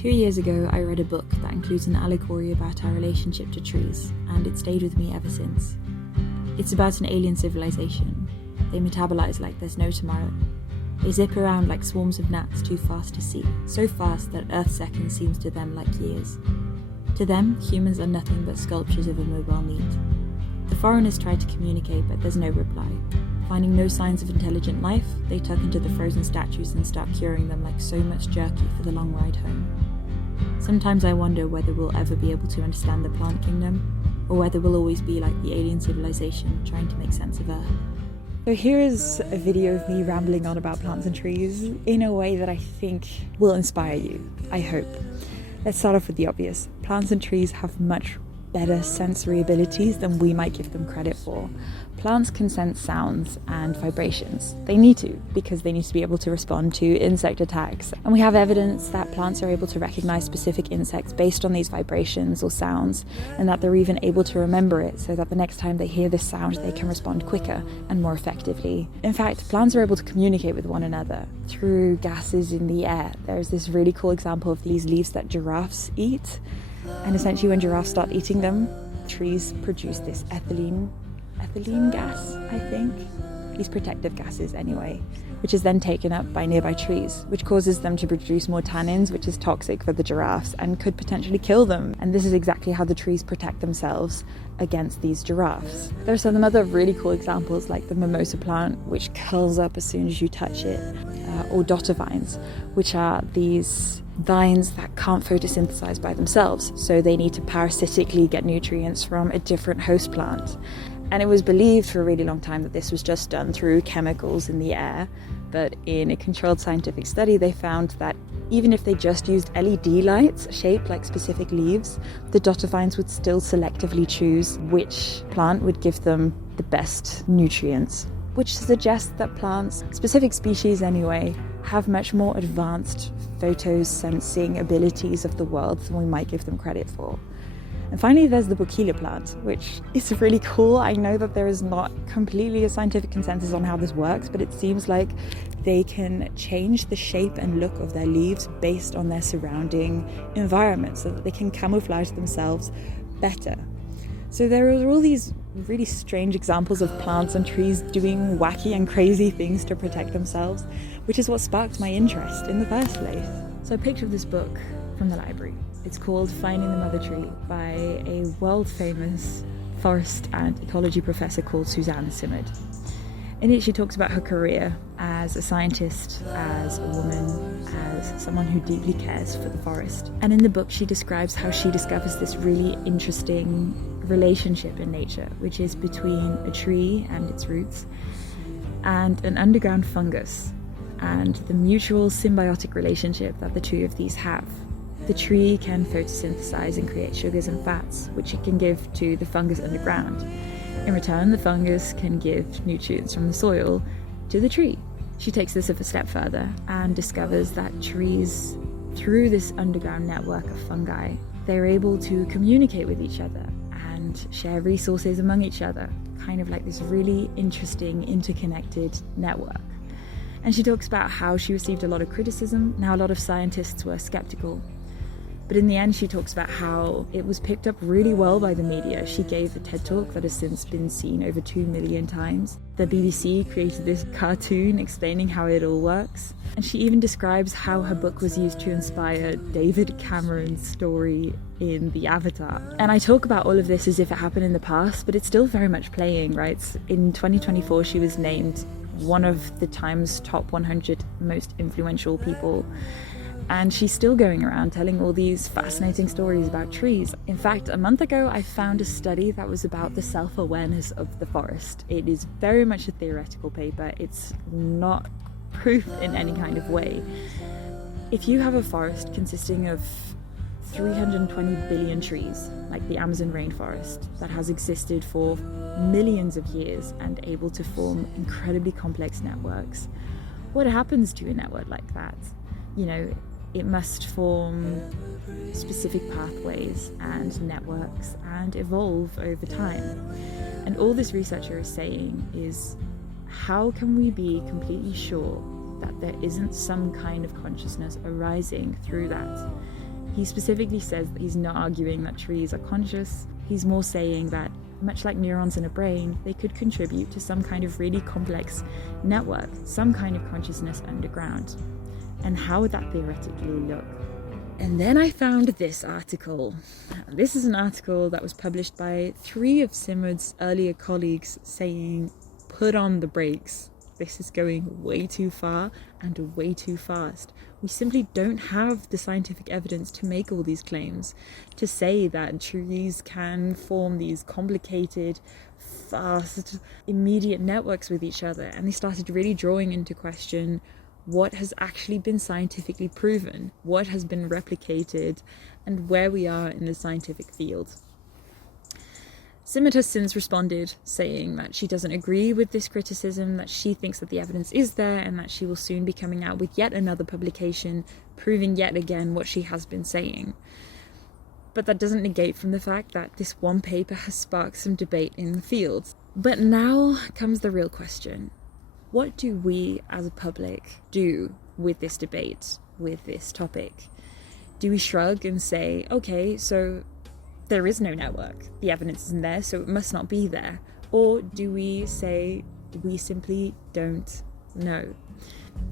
2 years ago, I read a book that includes an allegory about our relationship to trees, and it stayed with me ever since. It's about an alien civilization. They metabolize like there's no tomorrow. They zip around like swarms of gnats too fast to see, so fast that Earth seconds seems to them like years. To them, humans are nothing but sculptures of immobile meat. The foreigners try to communicate, but there's no reply. Finding no signs of intelligent life, they tuck into the frozen statues and start curing them like so much jerky for the long ride home. Sometimes I wonder whether we'll ever be able to understand the plant kingdom, or whether we'll always be like the alien civilization trying to make sense of Earth. So here is a video of me rambling on about plants and trees in a way that I think will inspire you, I hope. Let's start off with the obvious. Plants and trees have much better sensory abilities than we might give them credit for. Plants can sense sounds and vibrations. They need to, because they need to be able to respond to insect attacks. And we have evidence that plants are able to recognize specific insects based on these vibrations or sounds, and that they're even able to remember it so that the next time they hear this sound, they can respond quicker and more effectively. In fact, plants are able to communicate with one another through gases in the air. There's this really cool example of these leaves that giraffes eat. And essentially when giraffes start eating them, trees produce this ethylene gas, I think. These protective gases anyway, which is then taken up by nearby trees, which causes them to produce more tannins, which is toxic for the giraffes and could potentially kill them. And this is exactly how the trees protect themselves against these giraffes. There are some other really cool examples like the mimosa plant, which curls up as soon as you touch it, or dotter vines, which are these vines that can't photosynthesize by themselves, so they need to parasitically get nutrients from a different host plant. And it was believed for a really long time that this was just done through chemicals in the air, but in a controlled scientific study they found that even if they just used LED lights shaped like specific leaves, the dotter vines would still selectively choose which plant would give them the best nutrients, which suggests that plants, specific species anyway, have much more advanced photosensing abilities of the world than we might give them credit for. And finally, there's the Bouquilla plant, which is really cool. I know that there is not completely a scientific consensus on how this works, but it seems like they can change the shape and look of their leaves based on their surrounding environment so that they can camouflage themselves better. So there are all these really strange examples of plants and trees doing wacky and crazy things to protect themselves, which is what sparked my interest in the first place. So I picked up this book from the library. It's called Finding the Mother Tree by a world-famous forest and ecology professor called Suzanne Simard. In it, she talks about her career as a scientist, as a woman, as someone who deeply cares for the forest. And in the book, she describes how she discovers this really interesting relationship in nature, which is between a tree and its roots and an underground fungus, and the mutual symbiotic relationship that the two of these have. The tree can photosynthesize and create sugars and fats, which it can give to the fungus underground. In return, the fungus can give nutrients from the soil to the tree. She takes this a step further and discovers that trees, through this underground network of fungi, they're able to communicate with each other and share resources among each other, kind of like this really interesting interconnected network. And she talks about how she received a lot of criticism and how a lot of scientists were skeptical. But in the end, she talks about how it was picked up really well by the media. She gave a TED Talk that has since been seen over 2 million times. The BBC created this cartoon explaining how it all works. And she even describes how her book was used to inspire David Cameron's story in The Avatar. And I talk about all of this as if it happened in the past, but it's still very much playing, right? In 2024, she was named one of the Times top 100 most influential people. And she's still going around telling all these fascinating stories about trees. In fact, a month ago, I found a study that was about the self-awareness of the forest. It is very much a theoretical paper. It's not proof in any kind of way. If you have a forest consisting of 320 billion trees, like the Amazon rainforest, that has existed for millions of years and able to form incredibly complex networks, what happens to a network like that? You know, it must form specific pathways and networks and evolve over time. And all this researcher is saying is, how can we be completely sure that there isn't some kind of consciousness arising through that? He specifically says that he's not arguing that trees are conscious. He's more saying that, much like neurons in a brain, they could contribute to some kind of really complex network, some kind of consciousness underground. And how would that theoretically look? And then I found this article. This is an article that was published by 3 of Simard's earlier colleagues saying, put on the brakes. This is going way too far and way too fast. We simply don't have the scientific evidence to make all these claims, to say that trees can form these complicated, fast, immediate networks with each other. And they started really drawing into question what has actually been scientifically proven, what has been replicated, and where we are in the scientific field. Simard has since responded, saying that she doesn't agree with this criticism, that she thinks that the evidence is there, and that she will soon be coming out with yet another publication proving yet again what she has been saying. But that doesn't negate from the fact that this one paper has sparked some debate in the field. But now comes the real question. What do we as a public do with this debate, with this topic? Do we shrug and say, okay, so there is no network, the evidence isn't there, so it must not be there? Or do we say, we simply don't know?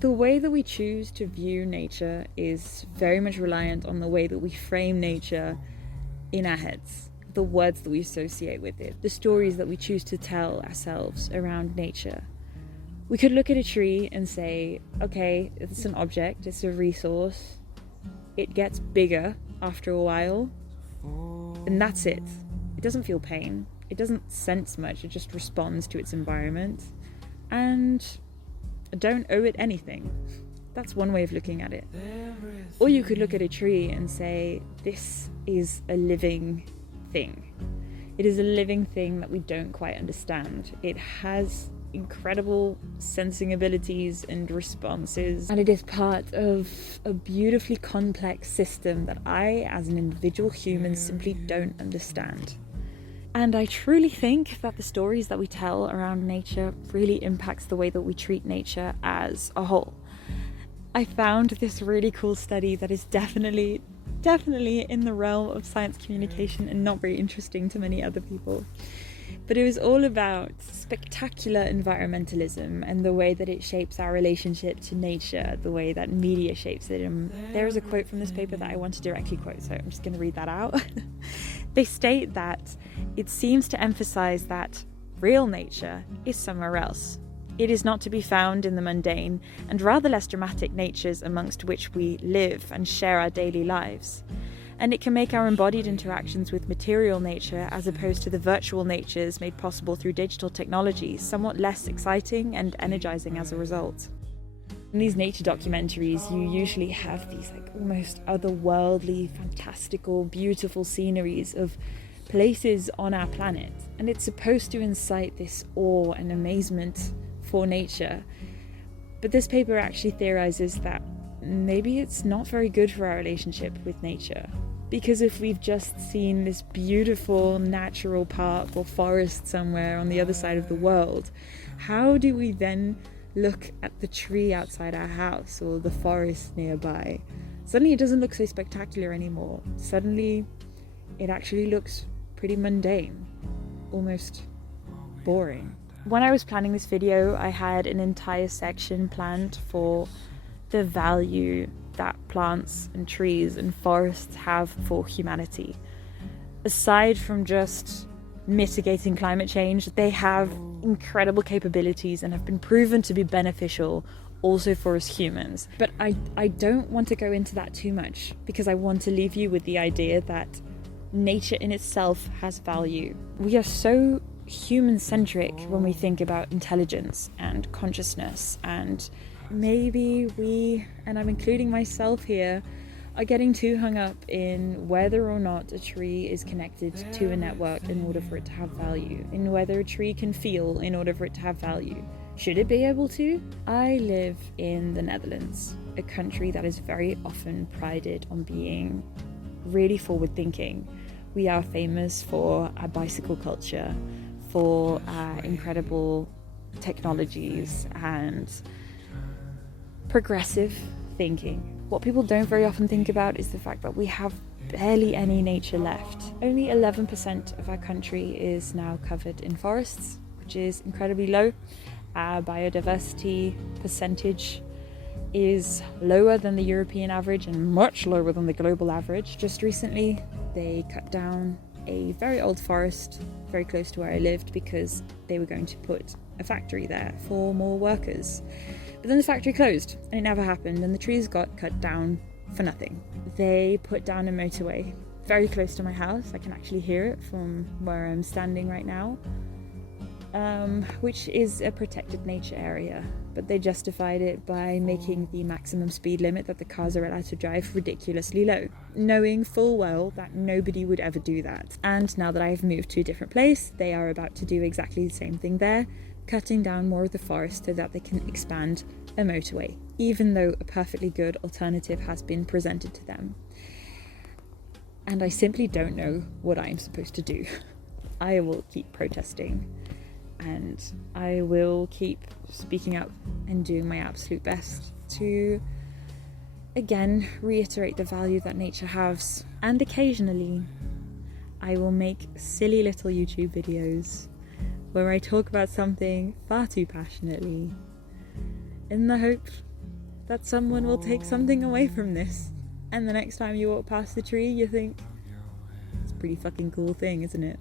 The way that we choose to view nature is very much reliant on the way that we frame nature in our heads, the words that we associate with it, the stories that we choose to tell ourselves around nature. We could look at a tree and say, okay, it's an object, it's a resource, it gets bigger after a while, and that's it. It doesn't feel pain, it doesn't sense much, it just responds to its environment, and I don't owe it anything. That's one way of looking at it. Or you could look at a tree and say, this is a living thing. It is a living thing that we don't quite understand. It has incredible sensing abilities and responses, and it is part of a beautifully complex system that I, as an individual human, simply don't understand. And I truly think that the stories that we tell around nature really impacts the way that we treat nature as a whole. I found this really cool study that is definitely in the realm of science communication and not very interesting to many other people. But it was all about spectacular environmentalism and the way that it shapes our relationship to nature, the way that media shapes it. And there is a quote from this paper that I want to directly quote, so I'm just going to read that out. They state that it seems to emphasize that real nature is somewhere else. It is not to be found in the mundane and rather less dramatic natures amongst which we live and share our daily lives. And it can make our embodied interactions with material nature, as opposed to the virtual natures made possible through digital technology, somewhat less exciting and energizing as a result. In these nature documentaries, you usually have these almost otherworldly, fantastical, beautiful sceneries of places on our planet, and it's supposed to incite this awe and amazement for nature. But this paper actually theorizes that maybe it's not very good for our relationship with nature. Because if we've just seen this beautiful natural park or forest somewhere on the other side of the world, how do we then look at the tree outside our house or the forest nearby? Suddenly it doesn't look so spectacular anymore. Suddenly it actually looks pretty mundane, almost boring. When I was planning this video, I had an entire section planned for the value that plants and trees and forests have for humanity. Aside from just mitigating climate change, they have incredible capabilities and have been proven to be beneficial also for us humans. But I don't want to go into that too much, because I want to leave you with the idea that nature in itself has value. We are so human-centric when we think about intelligence and consciousness, and maybe we, and I'm including myself here, are getting too hung up in whether or not a tree is connected to a network in order for it to have value, in whether a tree can feel in order for it to have value. Should it be able to? I live in the Netherlands, a country that is very often prided on being really forward-thinking. We are famous for our bicycle culture, for our incredible technologies and progressive thinking. What people don't very often think about is the fact that we have barely any nature left. Only 11% of our country is now covered in forests, which is incredibly low. Our biodiversity percentage is lower than the European average and much lower than the global average. Just recently, they cut down a very old forest very close to where I lived because they were going to put a factory there for more workers. But then the factory closed and it never happened, and the trees got cut down for nothing. They put down a motorway very close to my house. I can actually hear it from where I'm standing right now, which is a protected nature area. But they justified it by making the maximum speed limit that the cars are allowed to drive ridiculously low, knowing full well that nobody would ever do that. And now that I have moved to a different place, they are about to do exactly the same thing there, cutting down more of the forest so that they can expand a motorway, even though a perfectly good alternative has been presented to them. And I simply don't know what I'm supposed to do. I will keep protesting, and I will keep speaking up and doing my absolute best to, again, reiterate the value that nature has. And occasionally, I will make silly little YouTube videos where I talk about something far too passionately, in the hope that someone will take something away from this. And the next time you walk past the tree, you think, it's a pretty fucking cool thing, isn't it?